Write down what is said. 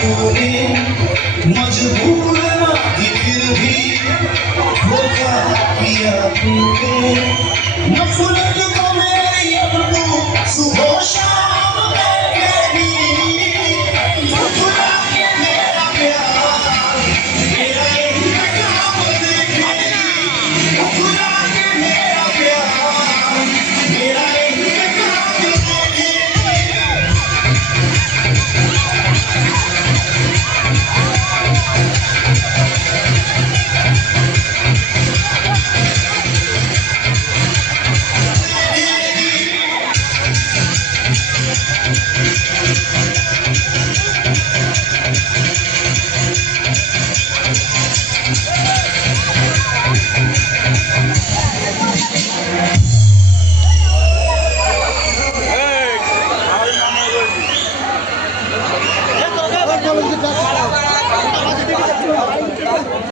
तूने मजबूर ना थी फिर भी धोखा किया तूने नफरत को मेरी अब तू सुबह शाम देखेगी ठुकरा के मेरा प्यार मेरा इंतकाम देखेगी ठुकरा के मेरा प्यार मेरा इंतकाम देखेगी